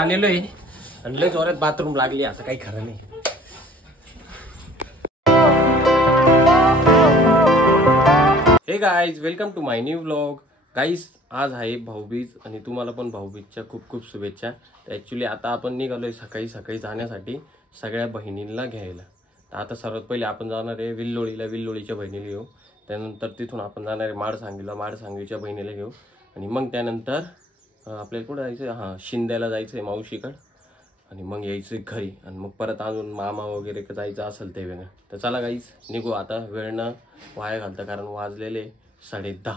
आलेलो आहे आणि लय जोरात बाथरूम लागली, असं काही खरं नाही. Hey guys, welcome to my new vlog. Guys, आज आहे भाऊबीज आणि तुम्हाला पण भाऊबीजच्या खूप खूप शुभेच्छा. ॲक्च्युली आता आपण निघालोय सकाळी सकाळी जाण्यासाठी सगळ्या बहिणींना घ्यायला. तर आता सर्वात पहिले आपण जाणार आहे विल्लोळीला, विल्लोळीच्या बहिणीला घेऊ. त्यानंतर तिथून आपण जाणार आहे माडसांगीला, माडसांगीच्या बहिणीला घेऊ. आणि मग त्यानंतर आपल्याला कुठं जायचं आहे, हां शिंद्याला जायचं आहे मावशीकडं. आणि मग यायचं घरी आणि मग परत अजून मामा वगैरे जायचं असेल ते वेगळं. तर चला गाईज निघू आता, वेळ न वाया घालतं, कारण वाजलेले 10:30.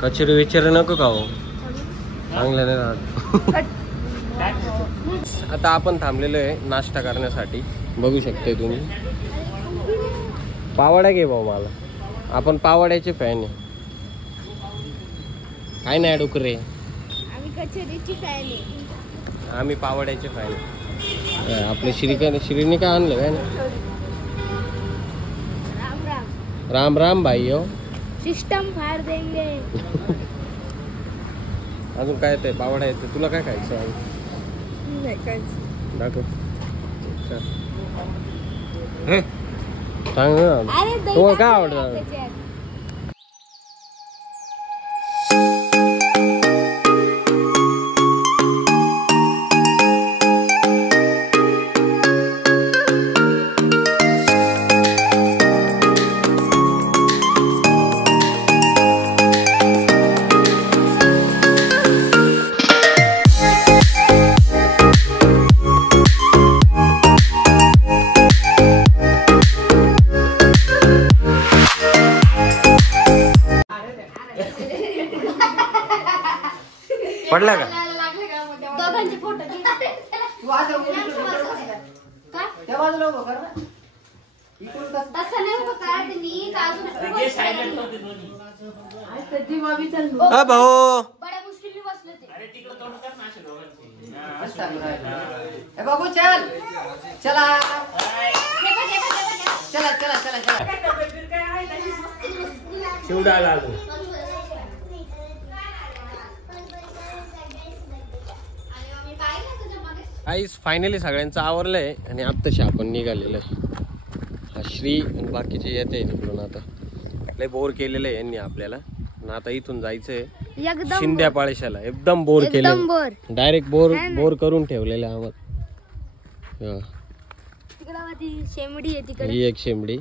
कचोरी विचार नको का हो, चांगलं नाही राहत. आता आपण थांबलेलो आहे नाश्ता करण्यासाठी, बघू शकते तुम्ही. पावडा घे भाऊ, मला आपण पावड्याचे फॅन आहे. काय नाही डुकरे, आम्ही कचोरीची फॅन आहे. आम्ही पावड्याचे फॅन आहे. आपलं श्रीने काय आणलं काय ना. राम राम राम राम भाई हो, सिस्टम फाड़ देंगे. अजून काय येतंय, पावडा येते. तुला काय खायचं आहे दाखव. सांग ना, तुम्हाला काय आवडतं. पडला का दोघांचे फोटो भाऊ बड्या मुश्किल बसले ते. बाबू चल चला चला चला चला चला. चिवडा लागू. आईस फायनली सगळ्यांचं आवरलंय आणि आत्ताशी आपण निघालेलं आहे. हा श्री आणि बाकीचे येत आहे तिकडून. आता लय बोर केलेलं आहे यांनी आपल्याला. आता इथून जायचंय शिंद्या पाळशाला. एकदम बोर केलं, डायरेक्ट बोर करून ठेवलेलं आम्हाला. शेमडी आहे तिकडे, ही एक शेमडी.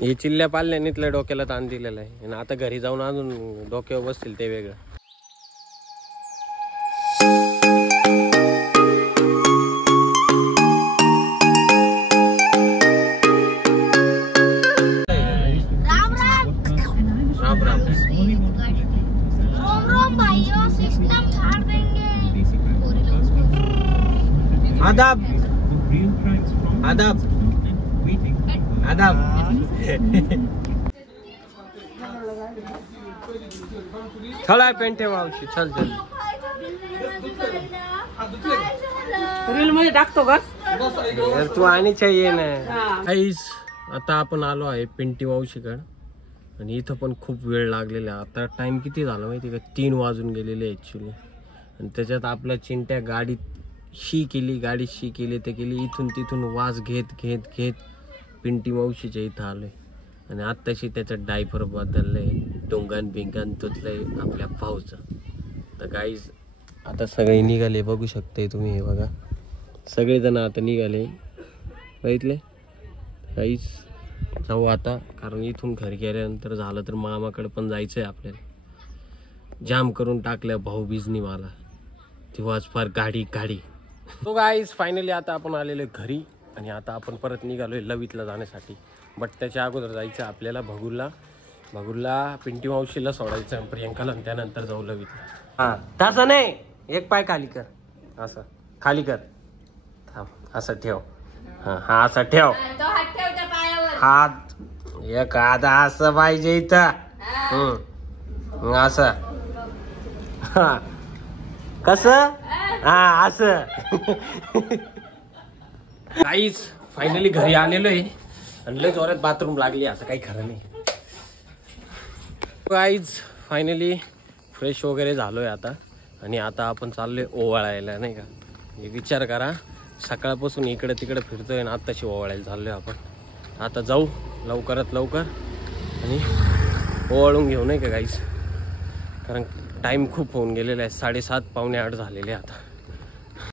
ही चिल्ल्या पाल्याने इथल्या डोक्याला ताण दिलेला आहे. आणि आता घरी जाऊन अजून डोक्यावर बसतील ते वेगळं. आदाब आदाब आदाब. चला पेंटे मावशी, चल चल. रील मध्ये टाकतो का तू आणि चाहिए ना. आता आपण आलो आहे पिंटी मावशीकडे आणि इथं पण खूप वेळ लागलेला आहे. आता टाइम किती झाला माहिती का, 3 वाजून गेलेले ॲक्च्युली. आणि त्याच्यात आपला चिंट्या गाडी शी केली ते केली. इथून तिथून वाज घेत घेत घेत पिंटी मावशीच्या इथं आलोय. आणि आत्ताशी त्याचं डायपर बदललंय, डोंगण बिंगण तुटलंय आपल्या भाऊचं. तर गाईज आता सगळे निघाले, बघू शकते तुम्ही. हे बघा सगळेजण आता निघाले, बघितले गाईज. जाऊ आता, कारण इथून घरी गेल्यानंतर झालं तर मामाकडे पण जायचं आहे आपल्याला. जाम करून टाकल्या भाऊबीजनी मला. तेव्हाच फार गाडी तो गाईज फायनली आता आपण आलेलो घरी आणि आता आपण परत निघालोय लवितला जाण्यासाठी. बट त्याच्या अगोदर जायचं आपल्याला भगुरला पिंटी मावशीला सोडायचं प्रियंकाला आणि त्यानंतर जाऊ लवितला. हा तसं नाही, एक पाय खाली कर, असं खाली कर, थांब, असं ठेव, हा असं ठेव, हात एक हात असं पाहिजे इथं, असं, हा कसं, हा असं. काहीच फायनली घरी आलेलो आहे आणि लय जोरात बाथरूम लागली, असं काही खरं नाही. गाईज फायनली फ्रेश वगैरे झालोय आता आणि आता आपण चाललोय ओवाळायला, नाही का. विचार करा, सकाळपासून इकडे तिकडे फिरतोय आणि आताशी ओवाळायला चाललोय आपण. आता जाऊ लवकरात लवकर आणि ओवाळून घेऊ, नाही का गाईज, कारण टाइम खूप होऊन गेलेला आहे. 7:30 पावणे 8 झालेले आता.